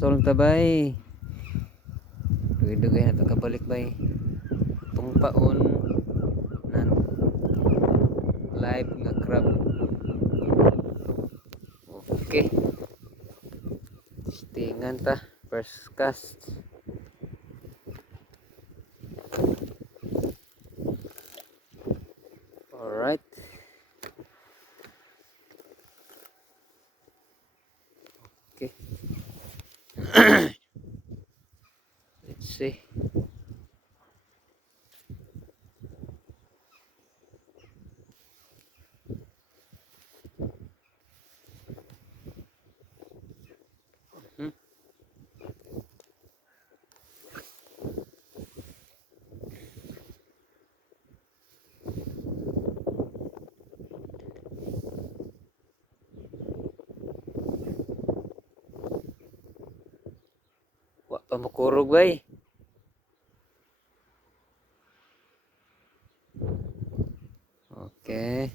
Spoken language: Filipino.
Solong tabay. Dugay-dugay na ito kabalik bay. Itong paon na live nga crab. Okay. Stingan ta. First cast. Alright. Okay. Let's see. Wa pa makurog bay. Okay.